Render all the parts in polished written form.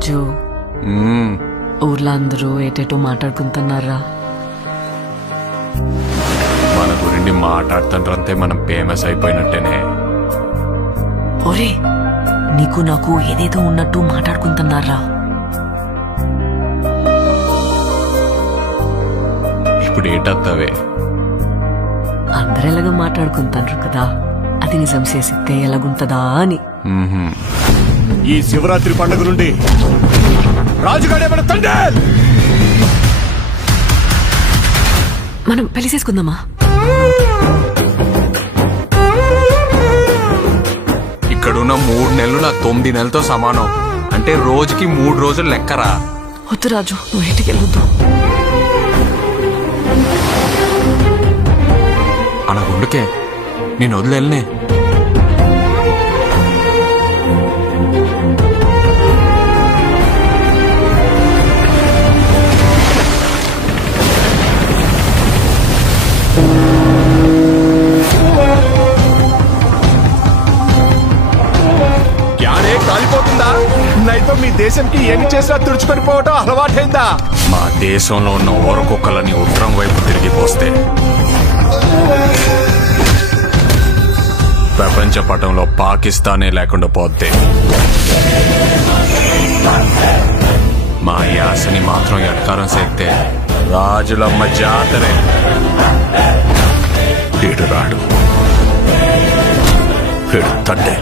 రాజు ఊర్లో అందరూ ఏటేటో మాట్లాడుకుంటున్నారా? మన గురించి మాట్లాడుతుంటే మనం ఫేమస్ అయిపోయినట్టేనే. ఒరే నీకు నాకు ఏదేదో ఉన్నట్టు మాట్లాడుకుంటున్నారా? ఇప్పుడు ఏటత్తవే? అందరెలాగా మాట్లాడుకుంటారు కదా, అది నిజం చేసితే ఎలాగుంటదా అని. ఈ శివరాత్రి పండుగ నుండి రాజుగాడే మన తండ్రి. మనం పెళ్లి చేసుకుందామా? ఇక్కడున్న 3 నెలలు నా 9 నెలలతో సమానం. అంటే రోజుకి 3 రోజులు లెక్కరా. వద్దు రాజు, నువ్వు ఇంటికి వెళ్ళొద్దు. అలా గుండుకే నేను వదిలేనే. కాలిపోతుందా? నైతో మీ దేశంకి ఏమి చేసినా తుడుచుకొని పోవటం అలవాటైందా? మా దేశంలో ఉన్న ఓరకొక్కలని ఉత్తరం వైపు తిరిగిపోస్తే ప్రపంచ పటంలో పాకిస్తానే లేకుండా పోతే మా యాసని మాత్రం ఎటకారం చేస్తే రాజులమ్మ జాతరే. ఈడు రాడు, ఈడు తండ్రి.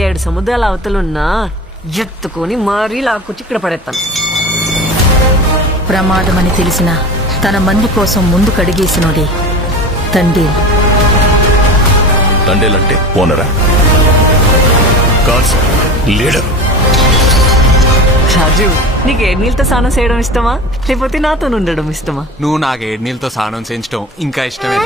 ఏడు సముద్రాల అవతలున్నా ఎత్తుకొని మరీ లాక్కొచ్చి ఇక్కడ పడేస్తాను. ప్రమాదమని తెలిసిన తన మంది కోసం ముందు కడిగేసినోడే తండ్రి. తండ్రిలంటే ఓనరా కాదు, లీడర్. రాజు నీకు ఏడు నీళ్ళతో స్నానం చేయడం ఇష్టమా, లేకపోతే నాతో ఉండడం ఇష్టమా? నువ్వు నాకు 7 నీళ్ళతో స్నానం చేయించడం ఇంకా ఇష్టమే.